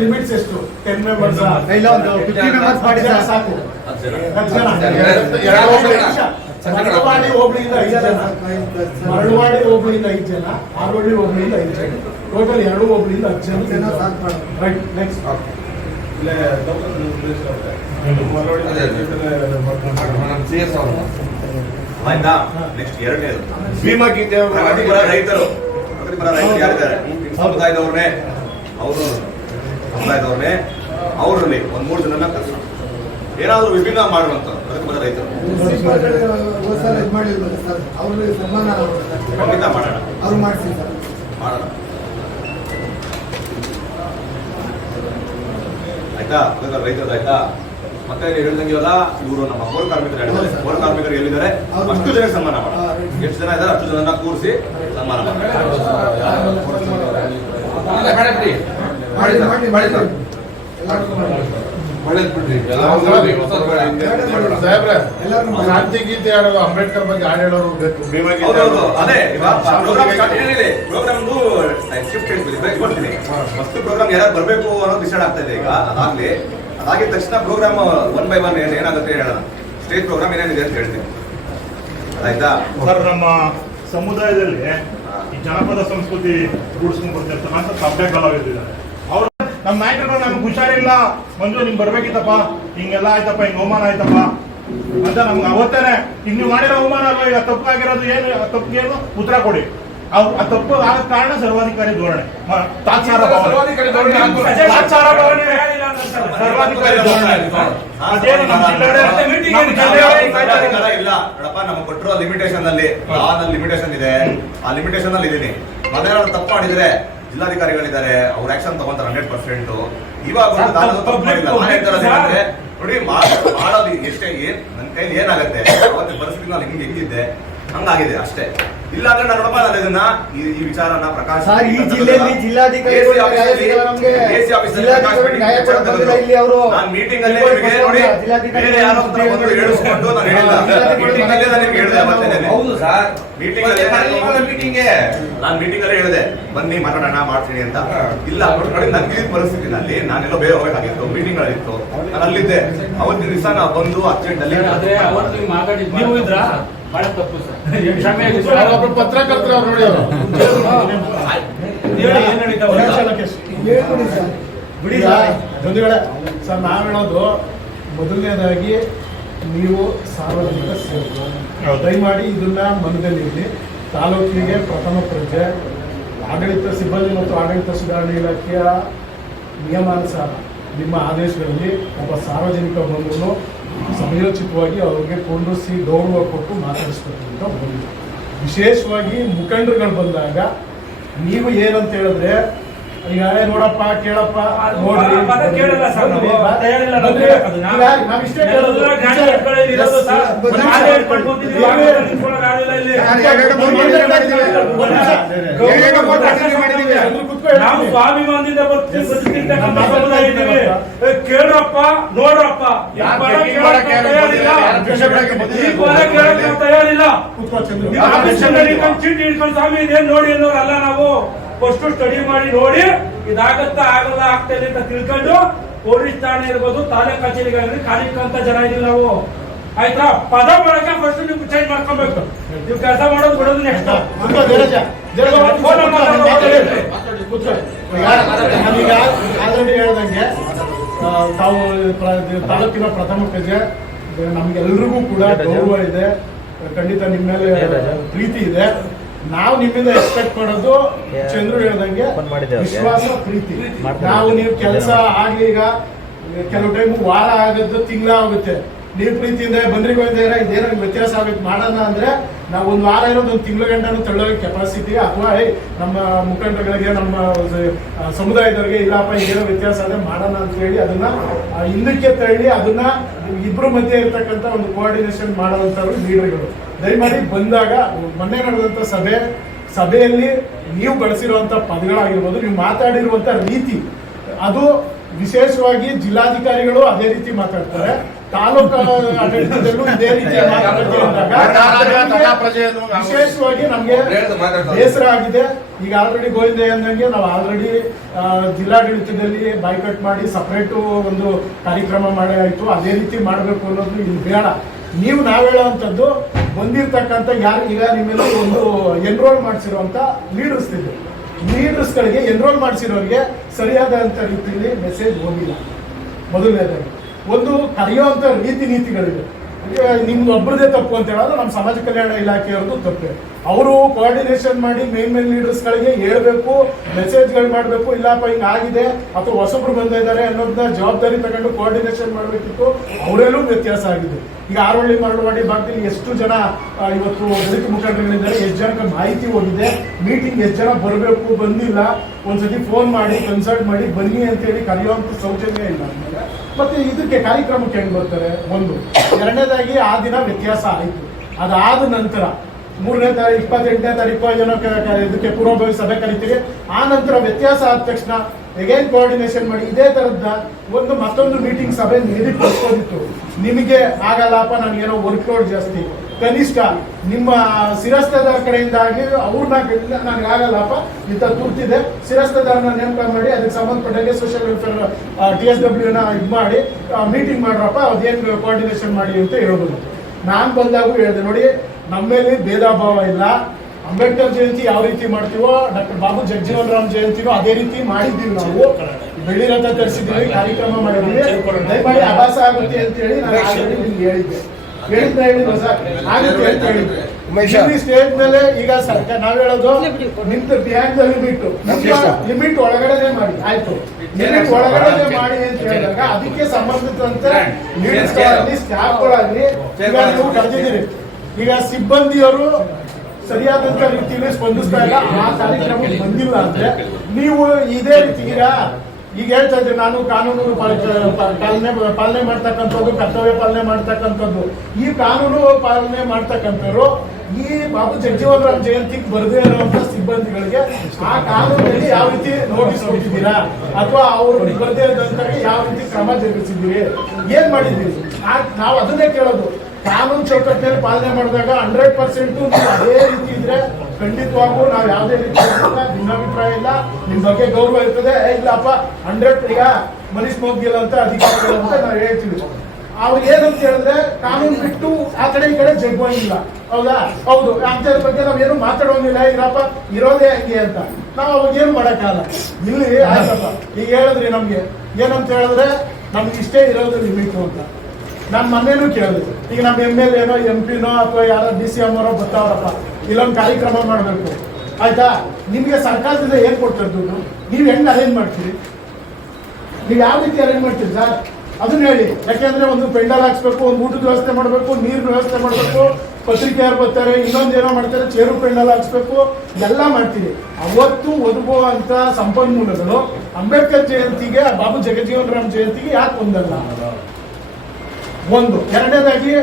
ಲಿಮಿಟ್ಸ್ ಎಷ್ಟು? ಟೆನ್ ಮೆಂಬರ್ಸ್ ಇಲ್ಲ ಒಂದು ಫಿಫ್ಟಿ ಮೆಂಬರ್ಸ್ ಮಾಡಿ ಸರ್ ಸಾಕು. ಹತ್ತು ಜನ. ಜನ. ಮರಳವಾಡಿ ಹೋಬಳಿಯಿಂದ ಐದು ಜನ. ಮರಳುವಾಡಿ ಹೋಬಳಿಯಿಂದ ಐದು ಜನ ಆರೋಳ್ಳಿ ಹೋಬಳಿಯಿಂದ ಐದು ಜನ. ಟೋಟಲ್ ಎರಡು ಹೋಬಳಿಯಿಂದ ಹತ್ತು ಜನ. ರೈಟ್ ನೆಕ್ಸ್ಟ್ ಸಿ ಎಸ್ ಅವರು. ಆಯ್ತಾ ನೆಕ್ಸ್ಟ್ ಎರಡನೇದು ಭೀಮಾ ಗೀತೆ ರೈತರು. ರೈತರು ಯಾರಿದ್ದಾರೆ? ಸಮುದಾಯದವ್ರನ್ನೇ. ಅವರು. ಸಮುದಾಯದವ್ರನ್ನೇ. ಅವರಲ್ಲಿ ಒಂದ್ ಮೂರು ಜನ ಕರ್ಸೋಣ ಏನಾದ್ರು ವಿಭಿನ್ನ ಮಾಡುವಂತ ಪ್ರಗತಿಪರ ರೈತರು ಖಂಡಿತ ಮಾಡೋಣ ಅವ್ರು ಮಾಡಿಸಿ ಮಾಡೋಣ ಆಯ್ತಾ ಪ್ರಗತಿಪರ ರೈತರು ಆಯ್ತಾ ಮತ್ತೆ ಹೇಳ್ದಂಗೆ ಇವಾಗ ಇವರು ನಮ್ಮ ಪೌರ ಕಾರ್ಮಿಕರು ಹೇಳಿದ್ದಾರೆ ಪೌರ ಕಾರ್ಮಿಕರು ಎಲ್ಲಿದ್ದಾರೆ ಅಷ್ಟು ಜನ ಸನ್ಮಾನ ಮಾಡೋಣ ಎಷ್ಟು ಜನ ಇದ್ದಾರೆ ಅಷ್ಟು ಜನ ಕೂರಿಸಿ ಸನ್ಮಾನ ಮಾಡಿ ಸರ್ ಮಾಡಿ ಕ್ರಾಂತಿ ಗೀತೆ ಅಂಬೇಡ್ಕರ್ ಬಗ್ಗೆ ಹಾಡು ಹೇಳೋರು. ಅದೇ ಪ್ರೋಗ್ರಾಮ್ ಫಸ್ಟ್ ಯಾರು ಬರಬೇಕು ಅನ್ನೋದು ಡಿಸೈಡ್ ಆಗ್ತಾ ಇದೆ ಈಗ. ಅದಾಗ್ಲಿ ಅದಾಗಿದ ತಕ್ಷಣ ಪ್ರೋಗ್ರಾಮ್ ಒನ್ ಬೈ ಒನ್ ಏನಾಗುತ್ತೆ ಹೇಳೋಣ. ಸ್ಟೇಜ್ ಪ್ರೋಗ್ರಾಮ್ ಏನೇನಿದೆ ಅಂತ ಹೇಳ್ತೀನಿ. ಆಯ್ತಾ? ಸರ್ ನಮ್ಮ ಸಮುದಾಯದಲ್ಲಿ ಈ ಜನಪದ ಸಂಸ್ಕೃತಿ ರೂಢಿಸ್ಕೊಂಡು ಬರ್ತಿರ್ತಕ್ಕಂಥ ಸಭ್ಯ ಕಲಾವಿದರಿದ್ದಾರೆ ಅವರು ನಮ್ಮ ನಾಯಕರು ನಮ್ಗೆ ಹುಷಾರಿಲ್ಲ. ಮಂಜು ನಿಮ್ಗೆ ಬರ್ಬೇಕಿತ್ತಪ್ಪ. ಹಿಂಗೆಲ್ಲ ಆಯ್ತಪ್ಪ ಹಿಂಗ್ ಅವಮಾನ ಆಯ್ತಪ್ಪ. ಅಂತ ನಮ್ಗೆ ಅವತ್ತೇನೆ ಈಗ ನೀವು ಮಾಡಿರೋ ಅವಮಾನ ಅಲ್ವಾ? ಈಗ ತಪ್ಪಾಗಿರೋದು ಏನು? ತಪ್ಪು ತಪ್ಪಿಗೆ ಏನು? ಉತ್ತರ ಕೊಡಿ. ಆ ತಪ್ಪು ಆದ ಕಾರಣ ಸರ್ವಾಧಿಕಾರಿ ಧೋರಣೆ. ಮ- ತಾತ್ಸಾರ ಭಾವನೆ. ಸರ್ವಾಧಿಕಾರಿ ಧೋರಣೆ ಅದೇನು ನಮ್ಮ ನಮ್ಮ ಕೊಟ್ಟಿರೋ ಲಿಮಿಟೇಷನ್ ಅಲ್ಲಿ ಲಿಮಿಟೇಷನ್ ಇದೆ. ಆ ಲಿಮಿಟೇಷನ್ ಅಲ್ಲಿ ಇದೀನಿ. ಮನೇನಾದ್ರು ತಪ್ಪು ಮಾಡಿದ್ರೆ ಜಿಲ್ಲಾಧಿಕಾರಿಗಳಿದ್ದಾರೆ ಅವ್ರ ಆಕ್ಷನ್ ತಗೊಂತಾರೆ ಹಂಡ್ರೆಡ್ ಪರ್ಸೆಂಟ್. ಇವಾಗ ನೋಡಿ ಮಾಡ್- ಮಾಡೋದು ಎಷ್ಟೇ ಏನ್ ನನ್ನ ಕೈಲಿ ಏನಾಗುತ್ತೆ? ಅವತ್ತಿನ ಪರಿಸ್ಥಿತಿ ನಾನು ಹಿಂಗೆ ಹೆಂಗಿದ್ದೆ ಹಂಗಾಗಿದೆ ಅಷ್ಟೇ. ಇಲ್ಲ ಅಂದ್ರೆ ನಾನು ನೋಡಪ್ಪ ಇದನ್ನ ಈ ಈ ವಿಚಾರನ ಪ್ರಕಾಶ್ ಸರ್, ಈ ಜಿಲ್ಲೆಯಲ್ಲಿ ಜಿಲ್ಲಾಧಿಕಾರಿಗಳು AC ಆಫೀಸಲ್ಲಿ- ನ್ಯಾಯ ಸಿಗಲ್ಲ ನಮ್ಗೆ. AC ಆಫೀಸಲ್ಲಿ ಜಿಲ್ಲಾಧಿಕಾರಿಗಳು ಪ್ರಕಾಶ್ ನ್ಯಾಯ ವಿಚಾರ ಇಲ್ಲಿ ಅವರು. ನಾನು ಮೀಟಿಂಗ್ ಅಲ್ಲೇ ನಿಮಗೆ ನೋಡಿ ಜಿಲ್ಲಾಧಿಕಾರಿ ಬೇರೆ ಯಾರೋ ಹತ್ರ ಬಂದು ಹೇಳಿಸ್ಕೊಂಡು ನಾನು ಹೇಳಿಲ್ಲ. ಮೀಟಿಂಗ್ ಅಲ್ಲೇ ನಾನು ನಿಮ್ಗೆ ಹೇಳಿದೆ ಅವತ್ತೇನೆ ಹೌದು ಸರ್. Meeting ಮತ್ತೆ ಅಲ್ಲಿ- ಮೀಟಿಂಗ್ ಮೀಟಿಂಗ್ಗೆ ನಾನು ಮೀಟಿಂಗ್ ಅಲ್ಲೇ ಹೇಳಿದೆ ಬನ್ನಿ ಮಾತಾಡೋಣ ಮಾಡ್ತೀನಿ ಅಂತ. ಇಲ್ಲ ನೋಡಿ ನನಗೆ ಈ ಪರಿಸ್ಥಿತಿನಲ್ಲಿ ನಾನೆಲ್ಲೋ ಬೇರೆ ಹೋಗಬೇಕಾಗಿತ್ತು ಮೀಟಿಂಗ್ ಗಳಿತ್ತು ನಾನು ಅಲ್ಲಿದ್ದೆ. ಅವತ್ತಿನ ದಿವಸ ನಾವು ಬಂದು ಅರ್ಜೆಂಟ್ ಅಲ್ಲಿ ನೀವು ಇದ್ರಾ ಬಹಳ ತಪ್ಪು ಸರ್. ಕ್ಷಮೆ ಸರ್. ಪತ್ರಕರ್ತರು ಅವ್ರು ನೋಡಿ ಅವರು ಸರ್. ನಾವು ಹೇಳೋದು ಮೊದಲನೇದಾಗಿ ನೀವು ಸಾರ್ವಜನಿಕ ಸೇವೆ. ದಯಮಾಡಿ ಇದನ್ನ ಮನದಲ್ಲಿರಲಿ ತಾಲೂಕಿಗೆ ಪ್ರಥಮ ಪ್ರಜೆ ಆಡಳಿತ ಸಿಬ್ಬಂದಿ ಮತ್ತು ಆಡಳಿತ ಸುಧಾರಣೆ ಇಲಾಖೆಯ ನಿಯಮಾನುಸಾರ ನಿಮ್ಮ ಆದೇಶಗಳಲ್ಲಿ ಒಬ್ಬ ಸಾರ್ವಜನಿಕ ಬಂದು ಸಮಯೋಚಿತವಾಗಿ ಅವ್ರಿಗೆ ಕೊಂಡೊಸಿ ಗೌರವ ಕೊಟ್ಟು ಮಾತಾಡಿಸ್ಬೇಕು ಅಂತ ಬಂದಿದೆ ವಿಶೇಷವಾಗಿ ಮುಖಂಡರುಗಳು ಬಂದಾಗ ನೀವು ಏನಂತ ಹೇಳಿದ್ರೆ ಈಗ ನೋಡಪ್ಪ ಕೇಳಪ್ಪ ನೋಡ್ರಿ. ಕೇಳಲ್ಲ ಸರ್ ನಾವು. ತಯಾರಿಲ್ಲ ಸ್ವಾಭಿಮಾನದಿಂದ ಕೇಳಪ್ಪ ನೋಡ್ರಪ್ಪ ತಯಾರಿಲ್ಲ. ಚೀಟಿ ಹಿಡ್ಕೊಂಡು ಸ್ವಾಮಿ ಇದೇನು ನೋಡಿ ಅನ್ನೋರಲ್ಲ ನಾವು. ಫಸ್ಟ್ ಸ್ಟಡಿ ಮಾಡಿ ನೋಡಿ ಇದಾಗತ್ತ ಆಗಲ್ಲ ಆಗ್ತದೆ ಅಂತ ತಿಳ್ಕೊಂಡು ಪೊಲೀಸ್ ಠಾಣೆ ಇರ್ಬೋದು ತಾಲೂಕ್ ಕಚೇರಿಗಳಲ್ಲಿ ಕಾಲಿಕ್ಕಂತ ಜನ ಇದೀವಿ ನಾವು. ಆಯ್ತಾ? ಪದ ಬಳಕೆ ಫಸ್ಟ್ ನೀವು ಚೇಂಜ್ ಮಾಡ್ಕೊಬೇಕು. ನೀವು ಕೆಲಸ ಮಾಡೋದು ಬಿಡೋದು ನೆಕ್ಸ್ಟ್ ಆಲ್ರೆಡಿ ಹೇಳ್ದಂಗೆ ತಾವು ತಾಲೂಕಿನ ಪ್ರಥಮ ಪ್ರಜೆ ನಮ್ಗೆಲ್ರಿಗೂ ಕೂಡ ಗೌರವ ಇದೆ. ಖಂಡಿತ ನಿಮ್ಮ ಮೇಲೆ ಪ್ರೀತಿ ಇದೆ. ನಾವು ನಿಮ್ಮಿಂದ ಎಕ್ಸ್ಪೆಕ್ಟ್ ಮಾಡೋದು ಚಂದ್ರು ಹೇಳ್ದಂಗೆ ವಿಶ್ವಾಸ ಪ್ರೀತಿ. ನಾವು ನೀವು ಕೆಲಸ ಆಗ್ಲಿ ಈಗ ಕೆಲವು ಟೈಮ್ ವಾರ ಆಗದ್ದು ತಿಂಗಳ ಆಗುತ್ತೆ ನೀವು ಪ್ರೀತಿಯಿಂದ ಬಂದ್ರಿಗೋ ಗೋವಿಂದ ಇದೇನೋ ವ್ಯತ್ಯಾಸ ಆಗ್ಬೇಕು. ಮಾಡೋಣ ಅಂದ್ರೆ ನಾವು ಒಂದು ವಾರ ಇರೋದು ಒಂದು ತಿಂಗಳ ಗಂಟನು ತಳ್ಳೋ ಕೆಪಾಸಿಟಿ ಅಥವಾ ನಮ್ಮ ಮುಖಂಡಗಳಿಗೆ, ನಮ್ಮ ಸಮುದಾಯದವರಿಗೆ, ಇಲ್ಲಪ್ಪ ಏನೋ ವ್ಯತ್ಯಾಸ ಅದೇ ಮಾಡೋಣ ಅಂತ ಹೇಳಿ ಅದನ್ನ ಹಿಂದಕ್ಕೆ ತಳ್ಳಿ ಅದನ್ನ ಇಬ್ರು ಮಧ್ಯೆ ಇರ್ತಕ್ಕಂಥ ಒಂದು ಕೋಆರ್ಡಿನೇಷನ್ ಮಾಡುವಂತ ಲೀಡರ್ಗಳು. ದಯಮಾಡಿ ಬಂದಾಗ, ಮೊನ್ನೆ ನಡೆದಂತ ಸಭೆ, ಸಭೆಯಲ್ಲಿ ನೀವು ಬಳಸಿರುವಂತ ಪದಗಳಾಗಿರ್ಬೋದು, ನೀವು ಮಾತಾಡಿರುವಂತ ರೀತಿ, ಅದು ವಿಶೇಷವಾಗಿ ಜಿಲ್ಲಾಧಿಕಾರಿಗಳು ಅದೇ ರೀತಿ ಮಾತಾಡ್ತಾರೆ. ತಾಲೂಕು ಆಡಳಿತದಲ್ಲೂ ಇದೇ ರೀತಿ ಮಾತುಕತೆ ಇದ್ದಾಗ ತಥಾ ಪ್ರಜೆಯನ್ನು ನಾವು- ವಿಶೇಷವಾಗಿ ನಮ್ಗೆ ಬೇಸರ ಆಗಿದೆ. ಈಗ ಆಲ್ರೆಡಿ ಗೋವಿಂದ ಅಂದಂಗೆ ನಾವು ಆಲ್ರೆಡಿ ಜಿಲ್ಲಾಡಳಿತದಲ್ಲಿ ಬೈಕಟ್ ಮಾಡಿ ಸಪರೇಟ್ ಒಂದು ಕಾರ್ಯಕ್ರಮ ಮಾಡಿ ಆಯ್ತು. ಅದೇ ರೀತಿ ಮಾಡಬೇಕು ಅನ್ನೋದು ಇಲ್ಲಿ ಬೇಡ. ನೀವು ನಾವ್ ಹೇಳೋವಂಥದ್ದು ಬಂದಿರ್ತಕ್ಕಂಥ ಯಾರು ಈಗ ನಿಮ್ಮೆಲ್ಲ ಒಂದು ಎನ್ರೋಲ್ ಮಾಡಿಸಿರುವಂತ ಲೀಡರ್ಸ್ ಇದೆ ಲೀಡರ್ಸ್ಗಳಿಗೆ ಎನ್ರೋಲ್ ಮಾಡಿಸಿರೋರಿಗೆ ಸರಿಯಾದಂತ ರೀತಿಯಲ್ಲಿ ಮೆಸೇಜ್ ಹೋಗಿಲ್ಲ. ಮೊದಲನೇದಾಗಿ. ಒಂದು ಕರೆಯುವಂತ ರೀತಿ ನೀತಿಗಳಿವೆ ನಿಮ್ದು ಒಬ್ಬರದೇ ತಪ್ಪು ಅಂತ ಹೇಳೋದು ನಮ್ಮ ಸಮಾಜ ಕಲ್ಯಾಣ ಇಲಾಖೆಯವ್ರದ್ದು ತಪ್ಪೆ. ಅವರು ಕೋಆರ್ಡಿನೇಷನ್ ಮಾಡಿ ಮೇನ್ ಮೇನ್ ಲೀಡರ್ಸ್ ಗಳಿಗೆ ಹೇಳ್ಬೇಕು ಮೆಸೇಜ್ಗಳು ಮಾಡಬೇಕು, ಇಲ್ಲಪ್ಪ ಹಿಂಗೆ ಆಗಿದೆ ಅಥವಾ ಹೊಸಬ್ರು ಬಂದ ಇದ್ದಾರೆ ಅನ್ನೋದನ್ನ ಜವಾಬ್ದಾರಿ ತಗೊಂಡು ಕೋಆರ್ಡಿನೇಷನ್ ಮಾಡಬೇಕಿತ್ತು, ಅವರಲ್ಲೂ ವ್ಯತ್ಯಾಸ ಆಗಿದೆ. ಈಗ ಆರೋಳ್ಳಿ ಮರಳವಾಡಿ ಭಾಗದಲ್ಲಿ ಎಷ್ಟು ಜನ ಇವತ್ತು ದಲಿತ ಮುಖಂಡರುಗಳಿದ್ದಾರೆ ಎಷ್ಟು ಜನಕ್ಕೆ ಮಾಹಿತಿ ಹೋಗಿದೆ ಮೀಟಿಂಗ್ ಎಷ್ಟು ಜನ ಬರಬೇಕು, ಬಂದಿಲ್ಲ ಒಂದ್ಸತಿ ಫೋನ್ ಮಾಡಿ ಕನ್ಸಲ್ಟ್ ಮಾಡಿ, ಬನ್ನಿ ಅಂತೇಳಿ ಕರೆಯುವಂತ ಸೌಜನ್ಯ ಇಲ್ಲ. ನಮ್ಗೆ. ಮತ್ತೆ ಇದಕ್ಕೆ ಕಾರ್ಯಕ್ರಮಕ್ಕೆ ಹೆಂಗ್ ಬರ್ತಾರೆ? ಒಂದು, ಎರಡನೇದಾಗಿ ಆ ದಿನ ವ್ಯತ್ಯಾಸ ಆಯ್ತು. ಅದಾದ ನಂತರ, ಮೂರನೇ ತಾರೀಕು ಇಪ್ಪತ್ತೆಂಟನೇ ತಾರೀಕು ಏನೋ ಇದಕ್ಕೆ ಪೂರ್ವಭಾವಿ ಸಭೆ ಕರಿತೀವಿ. ಆ ನಂತರ ವ್ಯತ್ಯಾಸ ಆದ ತಕ್ಷಣ ಎಗೈನ್ ಕೋಆರ್ಡಿನೇಷನ್ ಮಾಡಿ ಇದೇ ತರದ ಒಂದು ಮತ್ತೊಂದು ಮೀಟಿಂಗ್ ಸಭೆ ನಿಗದಿಪಡಿಸ್ಕೊಂಡಿತ್ತು. ನಿಮಗೆ ಆಗಲ್ಲಪ್ಪ ನನಗೇನೋ ವರ್ಕ್ ಲೋಡ್ ಜಾಸ್ತಿ. ಕನಿಷ್ಠ ನಿಮ್ಮ ಶಿರಸ್ತದಾರ ಕಡೆಯಿಂದ ಆಗಿ ಅವ್ರನ್ನ ನನಗೆ ಆಗಲ್ಲಪ್ಪ ಇಂಥ ತುರ್ತಿದೆ. ಶಿರಸ್ತದಾರನ ನೇಮಕ ಮಾಡಿ ಅದಕ್ಕೆ ಸಂಬಂಧಪಟ್ಟಂಗೆ social welfare T S W ನ ಇದು ಮಾಡಿ ಮೀಟಿಂಗ್ ಮಾಡ್ರಪ್ಪ ಅದೇನು ಕೋಆರ್ಡಿನೇಷನ್ ಮಾಡಿ ಅಂತ ಹೇಳ್ಬೋದು. ನಾನ್ ಬಂದಾಗೂ ಹೇಳಿದೆ ನೋಡಿ ನಮ್ಮಲ್ಲಿ ಭೇದ ಭಾವ ಇಲ್ಲ. ಅಂಬೇಡ್ಕರ್ ಜಯಂತಿ ಯಾವ ರೀತಿ ಮಾಡ್ತೀವೋ ಡಾಕ್ಟರ್ ಬಾಬು ಜಗಜೀವನ್ ರಾಮ್ ಜಯಂತಿನೂ ಅದೇ ರೀತಿ ಮಾಡಿದ್ದೀವಿ ನಾವು. ಬೆಳ್ಳಿ ರಥ ತರಿಸಿದ್ದೀವಿ ಕಾರ್ಯಕ್ರಮ ಮಾಡಿದ್ದೀವಿ. ದಯಮಾಡಿ ಆಭಾಸ ಆಗುತ್ತೆ ಅಂತ ಹೇಳಿ ನಾನು ಹೇಳಿದ್ದೆ. ಹೇಳಿದ್ನ ಹೇಳಿದ್ರು ಸರ್. ಆಗುತ್ತೆ ಅಂತ ಹೇಳಿದ್ರೆ. ಸ್ಟೇಜ್ ಮೇಲೆ ಈಗ ಸರ್ಕಾರ ನಾವ್ ಹೇಳೋದು ನಿಂತ ಬ್ಯಾಂಕ್ ಲಿಮಿಟ್ ಲಿಮಿಟ್ ಒಳಗಡೆನೆ ಮಾಡಿ. ಆಯ್ತು. ಲಿಮಿಟ್ ಒಳಗಡೆನೆ ಮಾಡಿ ಅಂತ ಹೇಳಿದಾಗ ಅದಕ್ಕೆ ಸಂಬಂಧಿಸಿದಂತೆ ಸ್ಟಾಫ್ ಗಳಾಗಿ ಈಗ ನೀವು ಕರೆದಿದ್ದೀರಿ. ಈಗ ಸಿಬ್ಬಂದಿಯವರು ಸರಿಯಾದಂತ ರೀತಿಯಲ್ಲಿ ಸ್ಪಂದಿಸ್ತಾ ಇಲ್ಲ. ಆ ಕಾರ್ಯಕ್ರಮಕ್ಕೆ ಬಂದಿಲ್ಲ ಅಂದ್ರೆ ನೀವು ಇದೇ ರೀತಿ ಈಗ ಈಗ ಹೇಳ್ತಾ ಇದ್ದೆ ನಾನು ಕಾನೂನು ಪಾಲನೆ ಪಾಲನೆ ಮಾಡ್ತಕ್ಕಂಥದ್ದು, ಕರ್ತವ್ಯ ಪಾಲನೆ ಮಾಡ್ತಕ್ಕಂಥದ್ದು. ಈ ಕಾನೂನು ಪಾಲನೆ ಮಾಡ್ತಕ್ಕಂಥವ್ರು ಈ ಬಾಬು ಜಗಜೀವನ್ ರಾಮ್ ಜಯಂತಿಗೆ ಬರದೇ ಇರುವಂತ ಸಿಬ್ಬಂದಿಗಳಿಗೆ ಆ ಕಾನೂನಲ್ಲಿ ಯಾವ ರೀತಿ ನೋಟಿಸ್ ಕೊಟ್ಟಿದ್ದೀರಾ? ಅಥವಾ ಅವರು ಬರದೇ ಇದ್ದಂತಾಗೆ ಯಾವ ರೀತಿ ಕ್ರಮ ಜರುಗಿಸಿದ್ದೀರಿ? ಏನ್ ಮಾಡಿದ್ದೀರಿ? ನಾವು ಅದನ್ನೇ ಕೇಳೋದು. ಕಾನೂನು ಚೌಕಟ್ಟಿನಲ್ಲಿ ಪಾಲನೆ ಮಾಡಿದಾಗ ಹಂಡ್ರೆಡ್ ಪರ್ಸೆಂಟ್ ಅದೇ ರೀತಿ ಇದ್ರೆ ಖಂಡಿತವಾಗೂ ನಾವು ಯಾವುದೇ ರೀತಿ ಭಿನ್ನಾಭಿಪ್ರಾಯ ಇಲ್ಲ, ನಿಮ್ ಬಗ್ಗೆ ಗೌರವ ಇರ್ತದೆ. ಇಲ್ಲಪ್ಪ ಹಂಡ್ರೆಡ್ ಈಗ ಮನೀಶ್ ಮೋಗ್ಗಿಲ್ ಅಂತ ಅಧಿಕಾರಿಗಳು ಅಂತ ನಾವು ಹೇಳ್ತೀವಿ. ಅವ್ರಿಗೆ ಏನಂತ ಹೇಳಿದ್ರೆ ಕಾನೂನು ಬಿಟ್ಟು ಆ ಕಡೆ ಈ ಕಡೆ ಜಗ್ಗೋಂಗಿಲ್ಲ ಹೌದಾ? ಹೌದು. ಅಂತ ಬಗ್ಗೆ ನಾವೇನು ಮಾತಾಡೋಂಗಿಲ್ಲ. ಇರಪ್ಪ ಇರೋದೇ ಹಂಗೆ ಅಂತ. ನಾವು ಅವಾಗ ಏನು ಮಾಡಕ್ಕಾಗಲ್ಲ. ಇಲ್ಲಿ ಆಯ್ತಪ್ಪ. ಈಗ ಹೇಳಿದ್ರಿ ನಮ್ಗೆ. ಏನಂತ ಹೇಳಿದ್ರೆ ನಮ್ಗೆ ಇಷ್ಟೇ ಇರೋದು ಲಿಮಿಟ್ ಅಂತ. ನಾನು ಮೊನ್ನೆನೂ ಕೇಳಿದೆ. ಈಗ ನಮ್ಮ ಎಂ ಎಲ್ ಏನೋ ಎಂ ಪಿನೋ ಅಥವಾ ಯಾರೋ ಡಿ ಸಿ ಎಂ ಅವರೋ ಬರ್ತಾವ್ರಪ್ಪ ಇಲ್ಲೊಂದು ಕಾರ್ಯಕ್ರಮ ಮಾಡಬೇಕು. ಆಯ್ತಾ? ನಿಮಗೆ ಸರ್ಕಾರದಿಂದ ಏನು ಕೊಡ್ತಾರೆ ದುಡ್ಡು? ನೀವು ಹೆಂಗ್ ಅರೇಂಜ್ ಮಾಡ್ತೀರಿ? ನೀವು ಯಾವ ರೀತಿ ಅರೇಂಜ್ ಮಾಡ್ತೀರಿ ಸರ್? ಅದನ್ನ ಹೇಳಿ. ಯಾಕೆಂದ್ರೆ ಒಂದು ಪೆಂಡಲ್ ಹಾಕ್ಸ್ಬೇಕು, ಒಂದು ಊಟದ ವ್ಯವಸ್ಥೆ ಮಾಡಬೇಕು, ನೀರು ವ್ಯವಸ್ಥೆ ಮಾಡಬೇಕು ಪತ್ರಿಕೆಯವ್ರು ಬರ್ತಾರೆ, ಇನ್ನೊಂದು ಏನೋ ಮಾಡ್ತಾರೆ, ಚೇರು ಪೆಂಡಲ್ ಹಾಕ್ಸ್ಬೇಕು, ಎಲ್ಲ ಮಾಡ್ತೀವಿ. ಅವತ್ತು ಒದಗುವಂತ ಸಂಪನ್ಮೂಲಗಳು ಅಂಬೇಡ್ಕರ್ ಜಯಂತಿಗೆ, ಬಾಬು ಜಗಜೀವನ್ ರಾಮ್ ಜಯಂತಿಗೆ ಯಾಕೆ ಒಂದಲ್ಲ? ಒಂದು. ಎರಡನೇದಾಗಿ